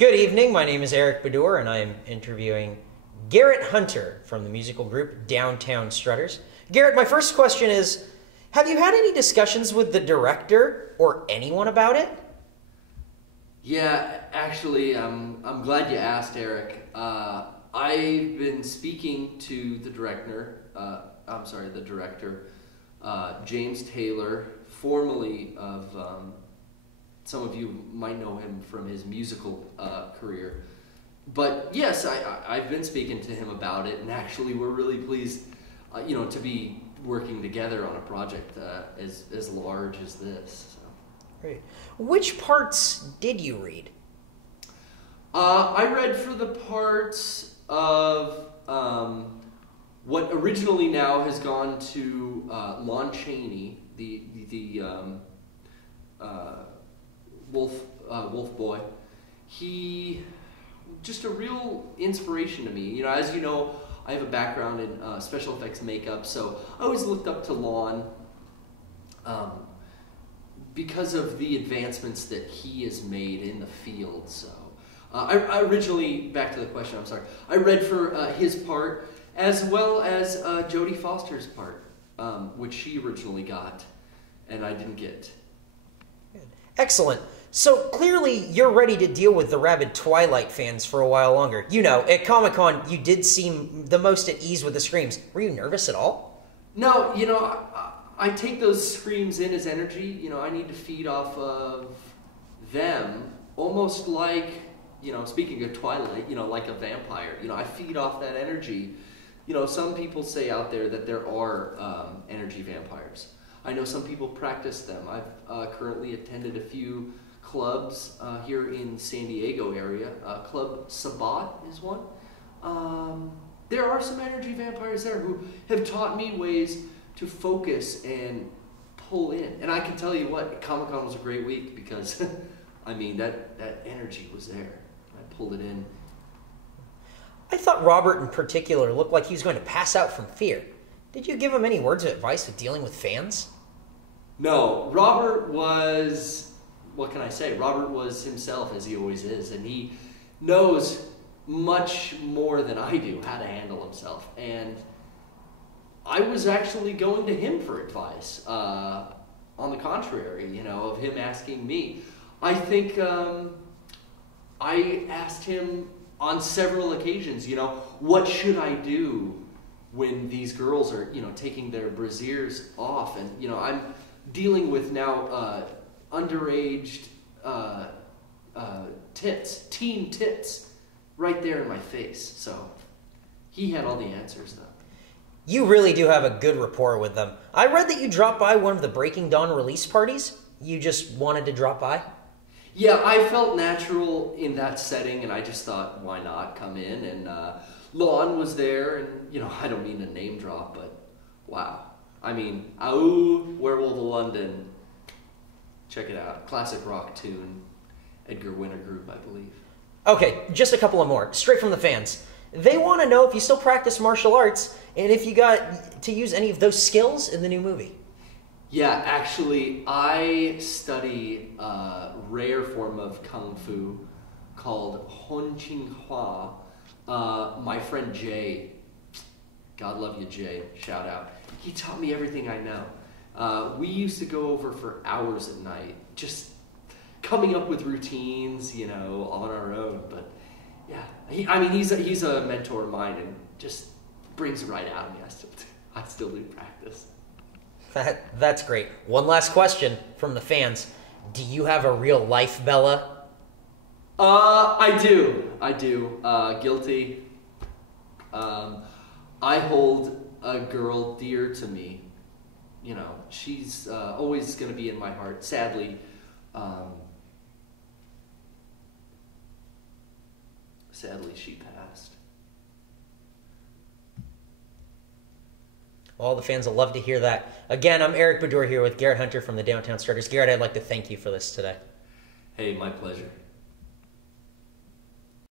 Good evening, my name is Eric Bedour, and I am interviewing Garrett Hunter from the musical group Downtown Strutters. Garrett, my first question is, have you had any discussions with the director or anyone about it? Yeah, actually, I'm glad you asked, Eric. I've been speaking to the director, James Taylor, formerly of, some of you might know him from his musical career. But yes, I've been speaking to him about it, and actually we're really pleased, to be working together on a project as large as this. So. Great. Which parts did you read? I read for the parts of what originally now has gone to Lon Chaney, the Wolf Boy. He just a real inspiration to me. As you know, I have a background in special effects makeup, so I always looked up to Lon because of the advancements that he has made in the field. So I originally, back to the question, I'm sorry, I read for his part as well as Jodie Foster's part, which she originally got and I didn't get. Good. Excellent. So clearly you're ready to deal with the rabid Twilight fans for a while longer. At Comic-Con you did seem the most at ease with the screams. Were you nervous at all? No, I take those screams in as energy. I need to feed off of them, almost like, speaking of Twilight, like a vampire. I feed off that energy. Some people say out there that there are energy vampires. I know some people practice them. I've currently attended a few clubs here in San Diego area. Club Sabat is one. There are some energy vampires there who have taught me ways to focus and pull in. And I can tell you what, Comic-Con was a great week because, that energy was there. I pulled it in. I thought Robert in particular looked like he was going to pass out from fear. Did you give him any words of advice with dealing with fans? No, Robert was, what can I say? Robert was himself, as he always is, and he knows much more than I do how to handle himself. And I was actually going to him for advice, on the contrary, of him asking me. I think I asked him on several occasions, what should I do when these girls are, taking their brassieres off, and, I'm dealing with now underaged teen tits, right there in my face. So he had all the answers, though. You really do have a good rapport with them. I read that you dropped by one of the Breaking Dawn release parties. You just wanted to drop by? Yeah, I felt natural in that setting, and I just thought, why not come in? And Lon was there, and, I don't mean to name drop, but wow. Werewolf of London. Check it out. Classic rock tune. Edgar Winter Group, I believe. Okay, just a couple of more, straight from the fans. They want to know if you still practice martial arts, and if you got to use any of those skills in the new movie. Yeah, actually, I study a rare form of Kung Fu called Hon Ching Hua. My friend Jay, God love you, Jay, shout out. He taught me everything I know. We used to go over for hours at night, just coming up with routines, on our own. But yeah, he's a mentor of mine, and just brings it right out of me. I still do practice. That's great. One last question from the fans. Do you have a real life Bella? I do. Guilty. I hold a girl dear to me. She's always going to be in my heart. Sadly, she passed. All the fans will love to hear that. Again, I'm Eric Bedour here with Garrett Hunter from the Downtown Strutters. Garrett, I'd like to thank you for this today. Hey, my pleasure.